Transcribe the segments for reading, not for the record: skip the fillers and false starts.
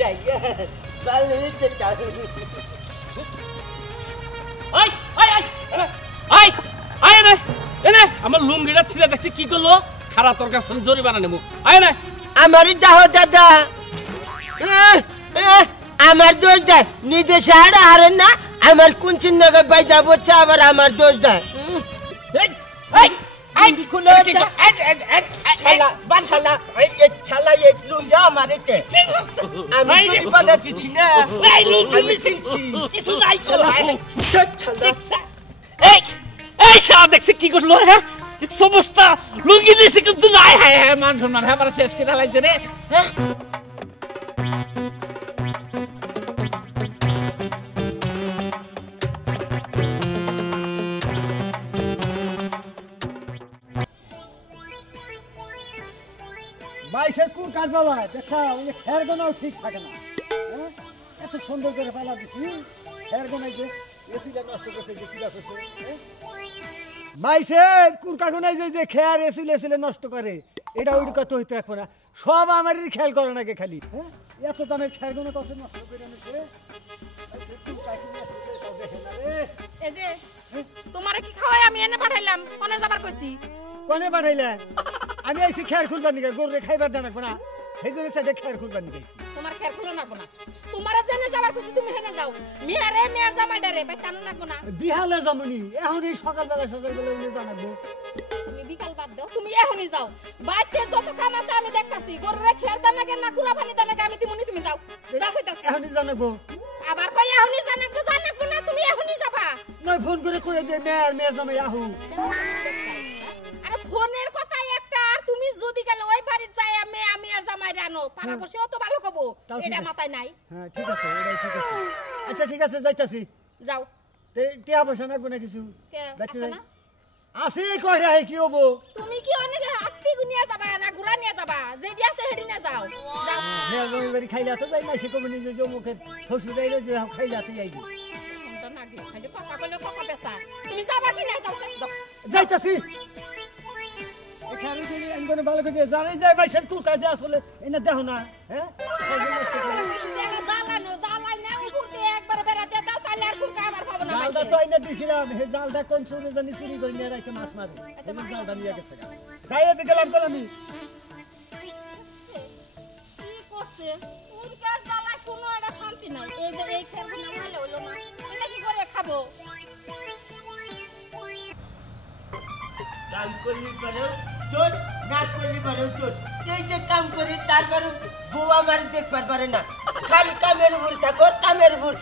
জায়গা ভালো হয়েছে চালু I I I I I না এনে আমার লুঙ্গিটা ছিঁড়ে দেখছি কি করলো খারাপ তোর কাছ থেকে জরিমানা নেবো আয় না আমারই দাও দাদা আমার দোষ দেয় নিজে সাহারা হারেন না আমার কোন চিহ্নকে পাই যাবো আবার আমার দোষ দেয় দেখছি কি করলো হ্যাঁ সমস্ত লুঙ্গি নিয়েছে কিন্তু নাই হ্যাঁ হ্যাঁ মান সম্মান হ্যাঁ শেষ করে লাগছে রে হ্যাঁ বাইশের কুর কাজ বাবা দেখা ওই খের গোনাও ঠিক থাকে না হ্যাঁ এত সুন্দর করে পালা দিচ্ছি খের গোনাই যে এসিটা নষ্ট করতে যে কি আছে বাইশের কুর কাগনাই যে খেয়ার এসিলে নষ্ট করে এটা ওই কত হইতে রাখবো না সব আমারই খেয়াল করে নাকি খালি হ্যাঁ এত দামের খেয়ার গোনা কত নষ্ট করে এনেছে এই যে তোমারে কি খাওয়াই আমি এনে পাঠাইলাম কোনে যাবার কইছি কোনে পাঠাইলা আমি আইছি খেয়ার খুলবার নিকে গরুরে খাইবার দানা না সেই জন্য সাইডে খেয়ার খুলবার নিকে আইছি তোমার খেয়ার খুলো না কোনা তোমারে জেনে যাবার কইছি তুমি হেনে যাও মিয়ারে মিয়ার জামাইডারে বাইতানো না কোনা বিহালে যামুনি এখন এই সকালবেলা উনি জানাবো তুমি বিকাল বাদ দাও তুমি এখনই যাও বাইতে যত কাম আছে আমি দেখতাছি গরুরে খেয়ার দানা কেন না কুলা পানি দানা কে আমি দিমুনি তুমি যাও যাও কইতাছি এখনই জানাবো আবার কই এখনই জানাবো না তুমি এখনই যাবা নয় ফোন করে কই দে মেয়ের জামাই আহু আরে ফোনের কথা একটা আর তুমি যদি গেলে ওই বাড়ি যাই আমি আর জামাই রানো পাড়া বসেও তো ভালো কবো এটা মাথায় নাই হ্যাঁ ঠিক আছে এটাই ঠিক আছে আচ্ছা ঠিক আছে যাইতাছি যাও টিয়া বসা নাকবো না কিছু আছে না আসি কই রে কি হবো তুমি কি অনেক হাতি গুনিয়া যাবা না গুড়া নিয়ে যাবা যেডি আছে হেডি না যাও যাও মেয়ের জামাই বাড়ি খাইলা তো যাই মাসে কবনি যে জমুখের শ্বশুর আইলো যে খাইলাতে আইলো মনটা নাগলে খালি কথা কইলে কথা পেছা তুমি যাবা কি না যাও যাও যাইতাছি এখানে গেলে এমন ভালো করে জানাই যায় বাইশের কুর কাজে আসলে এনে দেখো না হ্যাঁ জালাই না উঠতে একবার বেরাতে দাও তাহলে আর কুর কাবার পাবো না জালটা তো এনে দিছিলাম হে জালটা কোন চুরি জানি চুরি করে নিয়ে রাখছে মাছ মারে এই জালটা নিয়ে গেছে যাইতে গেলাম আমি কি করছে ওর কার জালাই কোনো একটা শান্তি নাই এই যে এই খেরগুলো নামাইলে হলো না এটা কি করে খাবো কাম করলি পারেও দোষ না করলি পারেও দোষ এই যে কাম করি তারপরে বউ আমার দেখবার পারে না খালি কামের উপর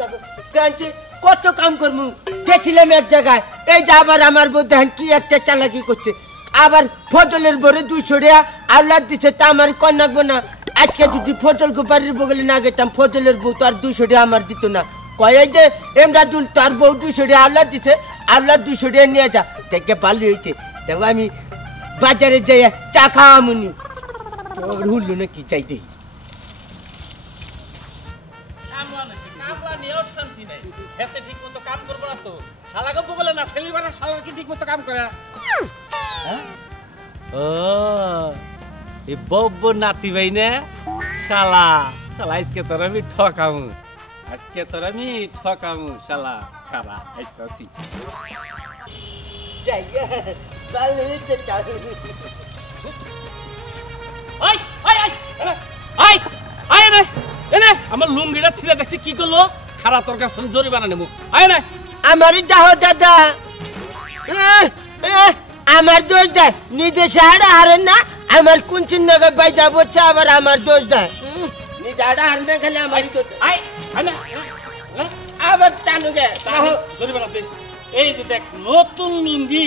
থাকো জানছি কত কাম করমু গেছিলাম এক জায়গায় এই যে আবার আমার বউ দেখেন কি একটা চালাকি করছে আবার ফজলের বরে 200 টাকা আল্লাহ দিচ্ছে তা আমার কর নাকবো না আজকে যদি ফজল গোপারের বগলে না গেতাম ফজলের বউ তো আর 200 টাকা আমার দিত না কয়ে যে এমরাদুল তার বউ 200 টাকা আল্লাহ দিচ্ছে আল্লাহ 200 টাকা নিয়ে যা দেখে ভালো হয়েছে দেখো আমি বাজারে যাই চা খাওয়ামুনি হুল্লু না কি চাইতে কামলা নিয়েও শান্তি নাই এতে ঠিক মতো কাম করবো না তো শালাকে বলে না ঠেলিবার শালার কি ঠিক মতো কাম করে হ্যাঁ ও এই বব্ব নাতি ভাই না শালা আজকে তোর আমি ঠকামু শালা খারা আইতাছি জায়গা ভালো হয়েছে চালু I I I I I না এনে আমার লুঙ্গিটা ছিঁড়ে দেখছি কি করলো খারাপ তোর কাছ থেকে জরিমানা নেবো আয় না আমারই দাও দাদা আমার দোষ দেয় নিজে সাহারা হারেন না আমার কোন চিহ্নকে পাই যাবো আবার আমার দোষ দেয় নিজে সাহারা হারেন না খালি আমারই দোষ আয় আয় না আবার চালু গে জরিমানা দে এই যে দেখ নতুন লুঙ্গি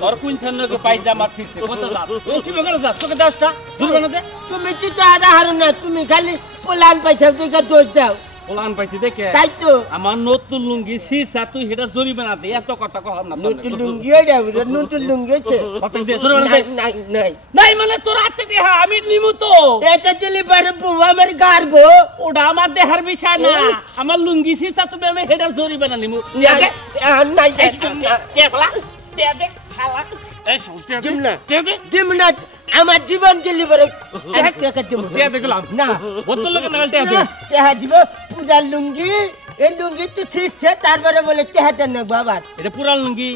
তোর কোন চিহ্নকে পাই যা আমার ছিঁড়ছে কত লাভ তুমি করে যা তোকে 10টা জরিমানা দে তুমি কি সাহারা হারো না তুমি খালি পোলান পাইছো তুই দোষ দাও পোলান পাইছি দেখে তাই তো আমার নতুন লুঙ্গি ছিঁড়ছা তুই সেটা জরিমানা দে এত কথা কম না নতুন লুঙ্গি হয়ে নতুন লুঙ্গি হচ্ছে কত দে জরিমানা দে নাই মানে তোর হাতে দে আমি নিমু তো এটা দিলে পারে বউ আমার গারবো ওটা আমার দেহার বিষয় না আমার লুঙ্গি ছিঁড়ছা তুমি আমি হেডার জরিমানা নিমু নাই দে দে খালা এই শুনতে দিম না আমার জীবন গেলি বড় টাকা দেব টিয়া দেখলাম না বোতল লোকের নাগাল টিয়া দে টাকা দিব পূজার লুঙ্গি এই লুঙ্গি তো ছিটছে তারপরে বলে টাকাটা নেব আবার এটা পুরা লুঙ্গি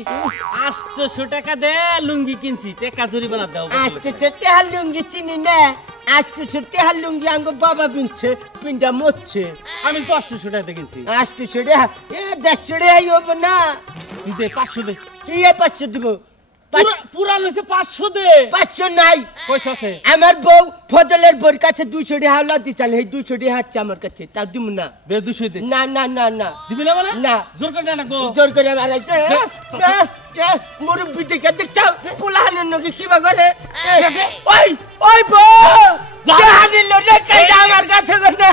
800 টাকা দে লুঙ্গি কিনছি টাকা জরিমানা দাও 800 টাকা লুঙ্গি চিনি না 800 টাকা লুঙ্গি আঙ্গ বাবা পিনছে পিন্ডা মরছে আমি তো 800 টাকা কিনছি 800 টাকা 150 টাকাই হবে না তুই দে 500 দে তুই 500 দিব পুরা লইছে 500 দে 500 নাই পয়সা আছে আমার বউ ফজলের বোর কাছে 200 টাকা লাতি চাল এই 200 টাকা আছে আমার কাছে তাও দিব না দে 200 দে না না না না দিবি না মানে না জোর করে না গো জোর করে মারাইছে মুরব্বি দিকে দেখছাও পোলাহানের নগে কিবা করে ওই ওই বউ জাহানি লরে কাইডা আমার কাছে না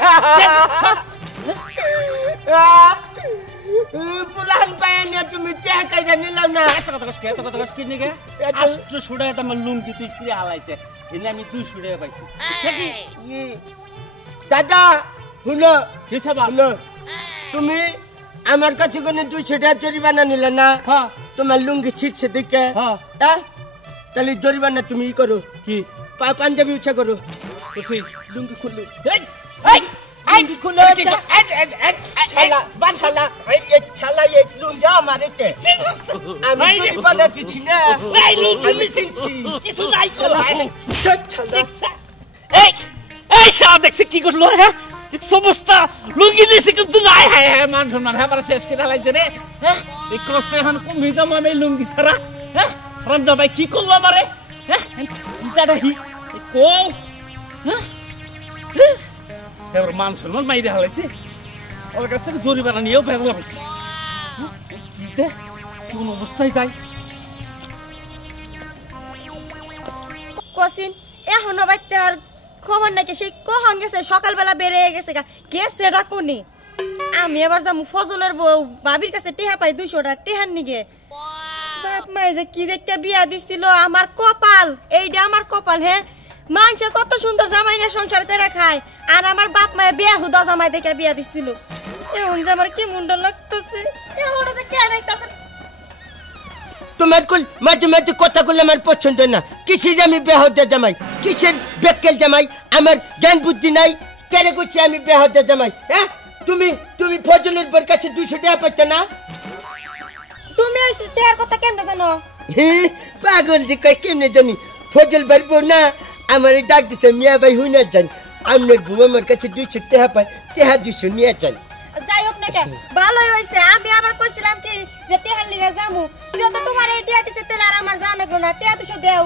পোলাহান পায় না তুমি টাকা কাইডা নিলাম না এত কথা কস কি নিগে 800 টাকা দাম লুঙ্গি তুই ফিরে হালাইছে এনে আমি 200 টাকা পাইছি ঠিকই দাদা শুনো কি ছাবা শুনো তুমি আমার কাছে কোনো 200 টাকা জরিমানা নিলে না হ্যাঁ তোমার লুঙ্গি ছিটছে দেখে হ্যাঁ তাহলে জরিমানা তুমি করো কি পাঞ্জাবি উচ্চা করো তুই লুঙ্গি খুললো এই লুঙ্গি খুলো ছালা বাছালা এই ছালা এই লুঙ্গি আমার এতে আমি জরিমানা দিচ্ছি না এই লুঙ্গি মিছিছি কিছু নাই চলো এই শালা দেখছি কি করলো হ্যাঁ সমস্ত লুঙ্গি নিছি কিন্তু নাই হ্যাঁ মান সম্মান হ্যাঁ শেষ করে হালাইছে রে হ্যাঁ এই কসে এখন কমই দাম আমি লুঙ্গি ছাড়া হ্যাঁ হারাম দাদা কি করলো আমারে হ্যাঁ কিটাটা কি কো হ্যাঁ এবার মান সম্মান মাইরে হালাইছে ওর কাছ থেকে জরিমানা নিয়েও ভেজাল হয়েছে কি দে কোন অবস্থায় যাই কসিন এখনো বাইতে আর খবর নাকি সেই কখন গেছে সকালবেলা বেরিয়ে গেছে গেছে রাখুনি আমি এবার যাবো ফজলের বউ বাবির কাছে টেহা পাই 200 টাকা টেহার নিগে বাপ মায়ে যে কি দেখতে বিয়া দিছিল আমার কপাল এইটা আমার কপাল হ্যাঁ মানুষ কত সুন্দর জামাই না সংসার করে খায় আর আমার বাপ মায়ে বিয়া হুদা জামাই দেখে বিয়া দিছিল এখন যে আমার কি মুন্ডা লাগতেছে এখন যে কে নাইতাছে তোমার কুল মাঝে মাঝে কথা বললে আমার পছন্দ না কিসের আমি বেহদা জামাই কিসের বেক্কেল জামাই আমার জ্ঞান বুদ্ধি নাই কেন করছি আমি বেহদা জামাই হ্যাঁ তুমি তুমি ফজলের বোর কাছে 200 টাকা পাইতে না তুমি এই টেহার কথা কেমনে জানো পাগল যে কই কেমনে জানি ফজল বাড়বো না আমার ডাক দিছে মিয়া ভাই হুই না জান আপনার বউ আমার কাছে 200 টাকা পায় টাকা 200 নিয়ে যান যাই হোক না কে ভালোই হইছে আমি আবার কইছিলাম কি যে টেহার লিগে যামু যেহেতু তোমার এই দিয়া দিছে তেল আর আমার জানা লাগলো না টেহা 200 দেও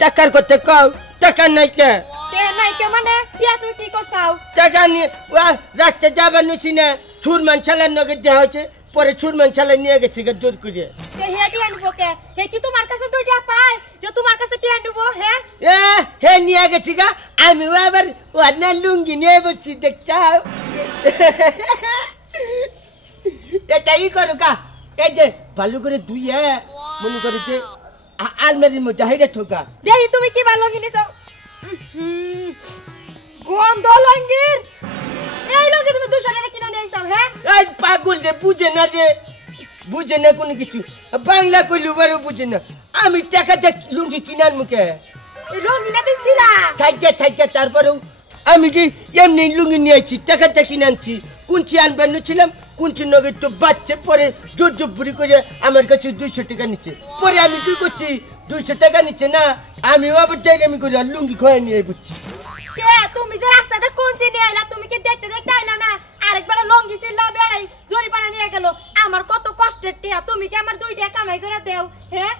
টাকার কথা কও টাকা নাই কে টেহা নাই কে মানে টেহা তুমি কি করছাও টাকা নিয়ে রাস্তা যাবার নিছি না ছুরমান চালার নগে দেওয়া হয়েছে পরে ছুরমান চালা নিয়ে গেছে জোর করে হে টেহা নিব কে হে কি তোমার কাছে 2 টাকা পায় যে তোমার কাছে টেহা নিব হ্যাঁ হে নিয়ে গেছি গা আমি আবার ওয়ানা লুঙ্গি নিয়ে বসছি দেখছাও এটাই করো কা এই যে ভালো করে ধুইয়ে মনে করে যে আলমারির মধ্যে হাইরে ঠোকা দেই তুমি কি ভালো কিনেছো গন্ধ লঙ্গির এই লঙ্গি তুমি 200 টাকা কিনে নিয়েছো হ্যাঁ এই পাগল রে বুঝে না কোনো কিছু বাংলা কইলু বারো বুঝে না আমি টাকা দেখ লুঙ্গি কিনার মুখে এই লঙ্গি না দিছিলা থাইকে তারপরেও আমি কি এমনি লুঙ্গি নিয়েছি টাকাটা কিনে আনছি কুঞ্চি আনবার ছিলাম কুঞ্চি নগে তো বাচ্চা পরে জোর জব্বরি করে আমার কাছে 200 টাকা নিচ্ছে পরে আমি কি করছি 200 টাকা নিচ্ছে না আমিও আবার যাই আমি করে লুঙ্গি খোয়া নিয়ে বুঝছি কে তুমি যে রাস্তাতে কোনছি নিয়ে আইলা তুমি কি দেখতে আইলা না আরেকবার লঙ্গি ছিলা বেড়াই জরিপানা নিয়ে গেল আমার কত কষ্টের টিয়া তুমি কি আমার 2 টাকা কামাই করে দেও হ্যাঁ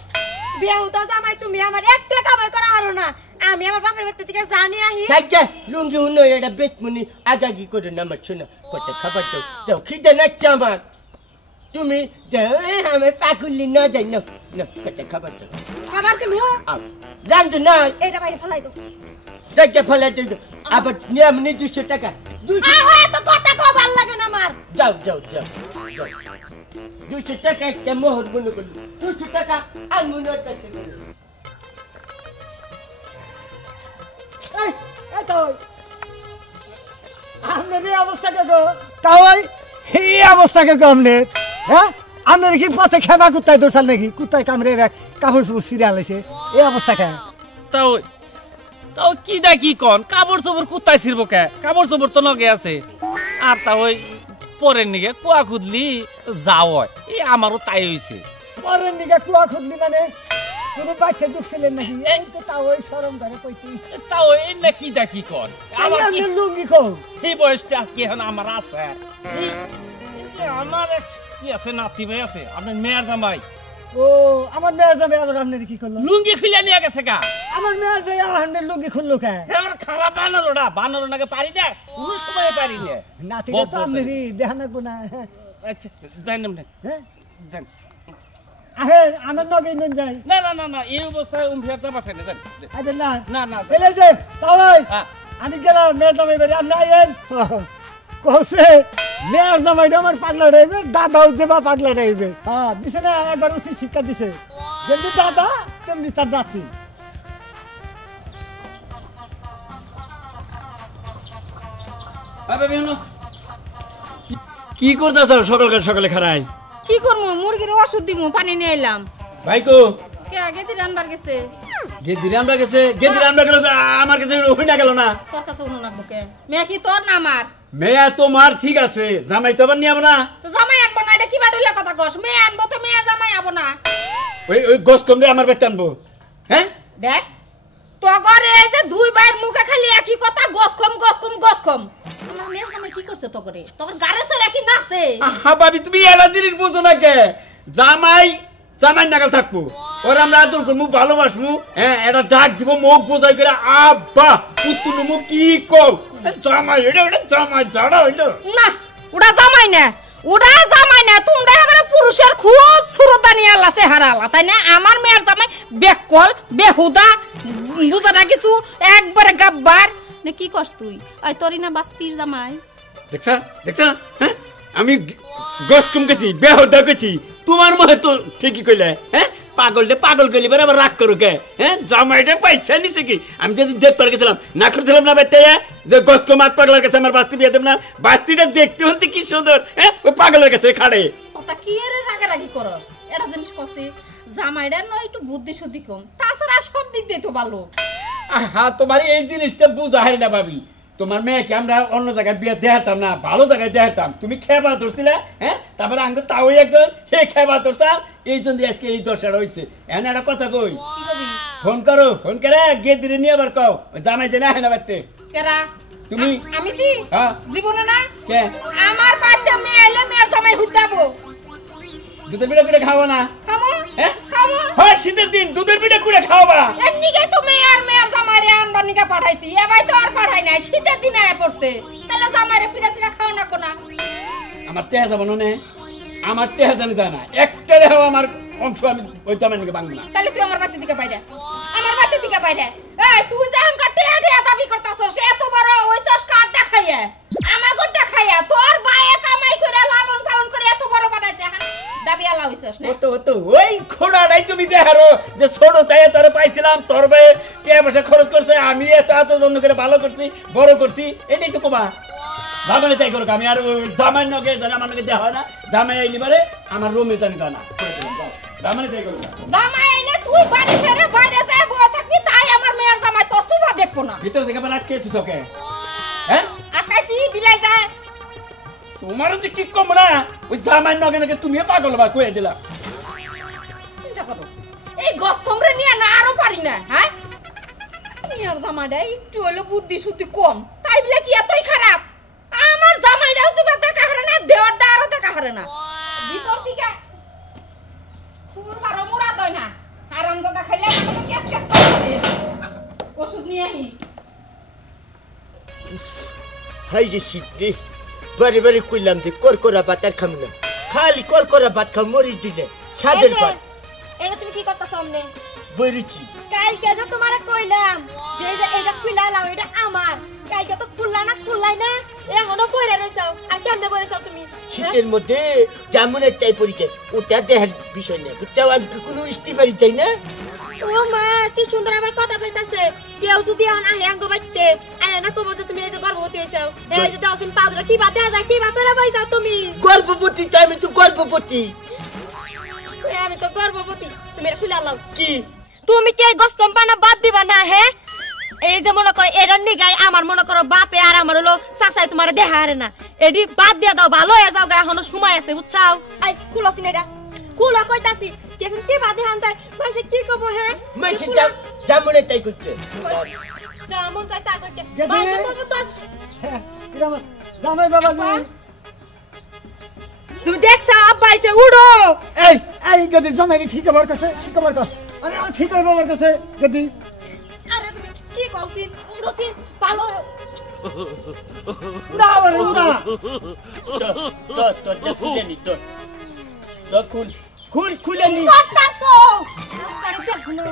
বেহুদা জামাই তুমি আমার 1 টাকা কামাই করা হারো না আমি আমার বাপের বাড়ি থেকে জানি আহি থাইকে লুঙ্গি হুনো এটা বেচমনি আগাগি করে না আমার শোনা কত খাবার দাও খিদে নাচ্ছে আমার তুমি আমার পাকুলি না যাই না কত খাবার দাও খাবার তুমি রান্ধু না এটা বাইরে ফলাই দাও টাকা ফেলে দিল আবার নিয়ম নেই 200 টাকা এত কথা কো ভাল লাগে না আমার যাও 200 টাকা একটা মোহর মনে করলো 200 টাকা আনমুনের কাছে এই তাই আপনার এই অবস্থা কে গো তাই এই অবস্থা কে গো আপনার হ্যাঁ আপনার কি পথে খেবা কুত্তায় দৌড়াল নাকি কুত্তায় কামড়ে কাপড় চুপড় সিরিয়াল আছে এই অবস্থা কে তাও তাও কি দা কি কন কাপড় চোপড় কুত্তায় ছিড়বো কে কাপড় চোপড় তো নগে আছে আর তা ওই পরের নিগে কুয়া খুদলি যাও হয় এই আমারও তাই হইছে পরের দিকে কুয়া খুঁজলি মানে কোনো বাচ্চা ঢুকছিলেন নাকি এই তো তাও ওই সরম ধরে কইতি তাও এই না কি দা কি কন আমার কি লুঙ্গি কম এই বয়সটা কি এখন আমার আছে আমার এক কি আছে নাতি ভাই আছে আপনার মেয়ের জামাই ও আমার মেয়ে যাবে আবার আপনার কি করলো লুঙ্গি খুলে নিয়ে গেছে গা আমার মেয়ে যাই আমার লুঙ্গি খুললো কে আমার খারাপ বানরোটাকে পারি না কোনো সময় পারি না নাতিটা তো আপনারই দেখা নাকবো না আচ্ছা যাই না হ্যাঁ যান আহে আমার নগে নুন যাই না না না না এই অবস্থায় ফেরতে পারছেন না যান আরে না না না এলে যে তাই হ্যাঁ আমি গেলাম মেয়ের জামাই বাড়ি আপনি আইয়েন কৌছে মেয়ের জামাইটা আমার পাগলা রাইবে দাদাও দেবা পাগলা রাইবে হ্যাঁ দিছে না একবার উচিত শিক্ষা দিছে যেমনি দাদা তেমনি তার নাতি কি করতেছ সকাল সকালে খারাই কি করবো মুরগির ওষুধ দিমু পানি নিয়ে এলাম ভাইকো কে আগে দিন আনবার গেছে গেদির আমরা গেল আমার কাছে হই না গেল না তোর কাছে উনো নাকবো কে মেয়ে কি তোর না আমার মেয়া তোমার ঠিক আছে জামাই তো আবার নিয়ে না তো জামাই আনবো না এটা কি বাড়িলে কথা কস মেয়ে আনবো তো মেয়ে জামাই আবো না ওই গোস কমরে আমার বেতে আনবো হ্যাঁ দেখ তো ঘরে এই যে দুই ভাইয়ের মুখে খালি একই কথা গস কম আমার মেয়ের জামাই কি করছে তো করে তোর গারে সরে কি নাছে আহা ভাবি তুমি এলা জিনিস বুঝো না কে জামাই নাগাল থাকবো ওরা আমরা আদর করবো ভালোবাসবো হ্যাঁ এটা ডাক দিব মুখ বোঝাই করে আব্বা পুতুল মুখ কি কম জামাই এটা জামাই ছাড়া হইলো না ওটা জামাই না তোমরা এবারে পুরুষের খুব সুরদানি আল্লাহ চেহারা আল্লাহ তাই না আমার মেয়ের জামাই বেকল বেহুদা বুঝা না কিছু একবারে গাব্বার না কি করছ তুই ওই তোরই না বাস্তির জামাই দেখছা হ্যাঁ আমি গস কম গেছি বেহদা গেছি তোমার মনে তো ঠিকই কইলে হ্যাঁ পাগল গলি আবার রাগ করো কে হ্যাঁ জামাইটা পয়সা নিছে কি আমি যদি দেখতে গেছিলাম না করছিলাম না বেতে যে গস কম হাত পাগলের কাছে আমার বাস্তি বিয়ে দেব না বাস্তিটা দেখতে হতে কি সুন্দর হ্যাঁ ওই পাগলের কাছে খাড়ে ওটা কি এর রাগারাগি করস এটা জিনিস কসে জামাইডার নয় একটু বুদ্ধি শুদ্ধি কম তাছাড়া সব দিক দিয়ে তো ভালো আহা তোমার এই জিনিসটা বুঝা হয় না ভাবি তোমার মেয়েকে আমরা অন্য জায়গায় বিয়ে দেখাতাম না ভালো জায়গায় দেখাতাম তুমি খেবা ধরছিলে হ্যাঁ তারপরে আঙ্গ তাও একজন হে খেবা ধরছা এই জন্য আজকে এই দশাটা হয়েছে এনে একটা কথা কই ফোন করে গেদিরে নিয়ে আবার কও জামাই জেনে আহে না বাড়তে কেরা তুমি আমি কি হ্যাঁ জীবনে না কে আমার বাড়িতে মেয়ে আইলে মেয়ের জামাই হইতাবো দুধের পিঠা করে খাওয়া না খামো হ্যাঁ খামো হ্যাঁ শীতের দিন দুধের পিঠা করে খাওয়া এমনিকে তো মেয়ের জামাইরে আনবার নিকা পাঠাইছি এবাই তো আর পাঠাই নাই শীতের দিনে আয় পড়ছে তাহলে জামাইরে পিঠা সিঠা খাও না কোনা আমার টেহা যাবো না আমার টেহা জানি যায় না একটা রেহাও আমার অংশ আমি ওই জামাই নিকে ভাঙবো না তাহলে তুই আমার বাড়িতে দিকে বাইরে আমার বাড়িতে দিকে বাইরে এই তুই যখন টেহা দাবি করতাছস এত বড় হইছস কাটটা খাইয়া আমার গোটা খাইয়া তোর ভাইয়ে কামাই করে লালন পালন করে এত বড় বানাইছে হ্যাঁ দাবি আলা হইছস না তো ওই খোড়াটাই তুমি দেখারো যে ছোট তাই তোর পাইছিলাম তোর ভাই টাকা পয়সা খরচ করছে আমি এত যত্ন করে ভালো করছি বড় করছি এটাই তো কমা জামাই তাই করো আমি আর জামাই নগে জানে আমার নগে দেওয়া হয় না জামাই আইলি পারে আমার রুমে জানি জানা জামাই তাই করো জামাই আইলে তুই বাড়ি ছেড়ে বাইরে যায় বসে থাকবি তাই আমার মেয়ের জামাই তোর সুবা দেখবো না ভিতর থেকে আবার আটকে তুই চোখে হ্যাঁ আকাশি বিলাই যায় তোমারও যে কি কম না ওই জামাই নগে নগে তুমিও পাগল বা কয়ে দিলা চিন্তা করো এই গস কমরে নিয়ে না আরো পারি না হ্যাঁ মেয়ের জামাইটা একটু হলো বুদ্ধি শুদ্ধি কম তাই বলে কি এতই খারাপ আমার জামাইটাও তো দেখা হারে না দেওয়ারটা আরো দেখা হারে না ভিতর থেকে ফুল বারো মুরা দয় না আরামজাদা খাইলে আমাকে কেস করে ওষুধ নিয়ে আহি হাই রে শীত রে বারে কইলাম যে করকরা ভাত আর খাম না খালি করকরা ভাত খাম মরিচ দিলে সাদের ভাত এটা তুমি কি করতেছ সামনে বইরিছি কালকে যে তোমারে কইলাম যে এটা খুলালাম এটা আমার কালকে তো খুললাই না এখনো পড়ে রইছাও আর কেমনে পড়েছাও তুমি শীতের মধ্যে জামুনের চাই পরীকে ওটা দেখার বিষয় না বুঝছাও আমি কোনো ইস্তিবারি চাই না ও মা কি সুন্দর আমার কথা কইতাছে কেউ যদি এখন আহে আঙ্গ বাইতে আয় না কবো যে তুমি এই যে গর্ভবতী হইছাও এই যে দাওসিন পাউডার কি বাদ দেয়া যায় কি বাদ করে বইছাও তুমি গর্ভবতী তো আমি তো গর্ভবতী আমি তো গর্ভবতী তুমি এটা খুলালাও কি তুমি কি গস কোম্পানি বাদ দিবা না হে এই যে মনে করো এটার নিগাই আমার মনে করো বাপে আর আমার হলো চাচাই তোমার দেখা হারে না এডি বাদ দিয়ে দাও ভালো হয়ে যাও গা এখনো সময় আছে বুঝছাও আই খুলছিন এটা খুলা কইতাছি এখন কি বাদে হান যায় মাসে কি কব হ্যাঁ মাইছে জামুনে তাই করতে যেমন চাই তা করতে গেদি। মাসে বলবো তো হ্যাঁ, কিরাম আছে? জামাই বাবাজি তুমি দেখছ আব্বা আইছে উড়ো এই এই গদি জামাই ঠিক আমার কাছে ঠিক আমার কাছে আরে ঠিক হবে আমার কাছে গদি আরে তুমি ঠিক হউছিন উড়োছিন ভালো উড়া আরে উড়া তো খুলে নি তো খুলে নি করতাছো আরে দেখো না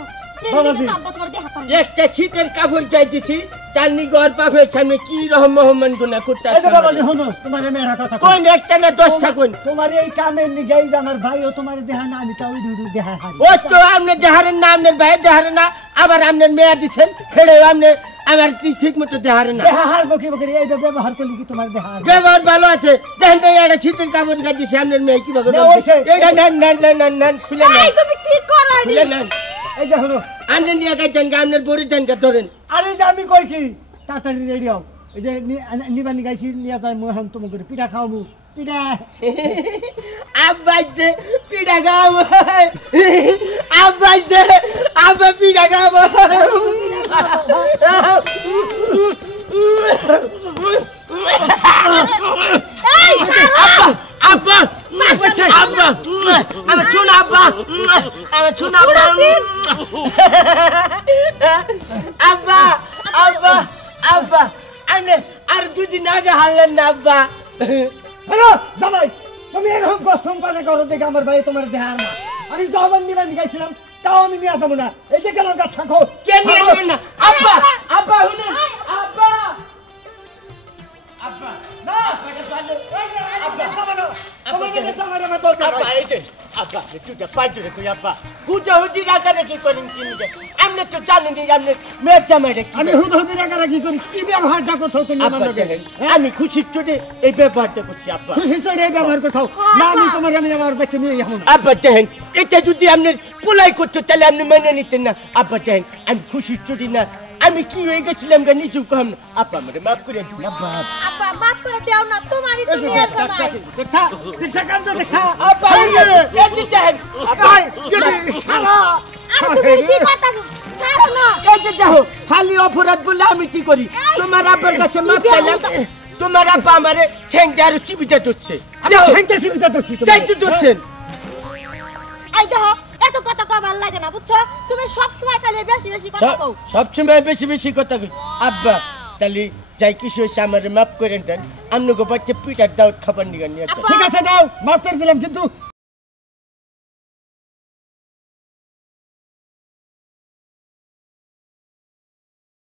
বাবাজি। আব্বা তোমার দেখা পারে একটা ছিটের কাপড় গাই দিছি চালনি ঘর পাফের সামনে কি রকম মোহাম্মদ গুনা করতে এই যে বাবাজি শোনো তোমার মেয়েরা কথা কই। কোন একটা না 10টা কোন তোমার এই কামের নিগাই আমার ভাই ও তোমার দেহা না আমি তাও উড়ু দেহা হারি ও তো আমনে দেহারের না আমনের ভাইয়ের দেহারে না আবার আমনের মেয়া দিছেন ফেড়ে আমনে আমার ঠিক মতো দেহারে না দেহা হার বকি বকি এই ব্যবহার করলি কি তোমার দেহা হার ব্যবহার ভালো আছে দেখেন তো একটা ছিটের কাপড় গাই দিছি আমনের মেয়ে কি ভাবে না, ওইসে। এটা নেন খুলে এই নেন তুমি কি করো খুলে নেন এই যে হলো আমনে নিয়ে গাইতেন আমনের বড়ি দেন ধরেন আরে যে আমি কই কি তাড়াতাড়ি রেডি হও এই যে নিবানি গাইছি নিয়ে যাই মই হাম তুমি করে পিঠা খাওমু পিঠা আব্বাইছে পিঠা খাও আব্বাইছে আব্বা পিঠা খাও আব্বা আব্বা আমার চুন আব্বা আমার চুন আব্বা আব্বা আব্বা আব্বা আনে আর দুদিন আগে হারলেন না আব্বা হ্যালো জামাই তুমি এরকম কসম করে করো দেখে আমার ভাই তোমার দেহা হার না আমি জবান নিবানি গাইছিলাম তাও আমি নিয়ে যাবো না এই যে গেলাম গা থাকো কে নিয়ে যাবেন না আব্বা আব্বা শুনুন আব্বা আব্বা না আব্বা খাবানো আমার আমার দরকার আব্বা এই যে আব্বা তুই পাইতে রে কই আব্বা হুজা হুজি রাখালে কি করেন কি নিয়ে আপনি তো জানেন যে আপনি মেয়ে জামাই রে আমি হুদ হুদি রাখা কি করি কি ব্যবহারটা করছো তুমি আমার আব্বা লগে দেখেন আমি খুশির চোটে এই ব্যাপারটা করছি আব্বা খুশি চড়ে এই ব্যবহার করছো না আমি তোমার আমি আমার বাচ্চা নিয়ে যাবো না আব্বা দেখেন এটা যদি আপনি পোলাই করছো তাহলে আপনি মেনে নিতেন না আব্বা দেখেন আমি খুশির চোটে না আমি কি হয়ে গেছিলাম গা নিজেও কম না আব্বা আমারে মাফ করে দিন আব্বা আব্বা মাফ করে দাও না তোমারই তো মেয়ে জামাই দেখছা দেখছা কান্দ দেখছা আব্বা এই যে দেখেন আব্বা সারা আরে তুমি কি করতাছো ছাড়ো না এই যে দেখো খালি অপরাধ বললে আমি কি করি তোমার আব্বার কাছে মাফ চাইলাম তোমার আব্বা আমারে ঠ্যাং দিয়ে আরো চিবিটা ধরছে আমি ঠ্যাংটা সিবিটা ধরছি তাই তো ধরছেন এই দেখো এত কথা কও ভালো লাগে না বুঝছো তুমি সব সময় খালি বেশি বেশি কথা কও সবসময় বেশি বেশি কথা কই আব্বা তাহলে যাই কিছু হয়েছে আমার মাফ করেন দেন আপনাকে বাচ্চা পিঠার দাওয়াত খাবার নিয়ে নিয়ে আব্বা ঠিক আছে দাও মাফ করে দিলাম কিন্তু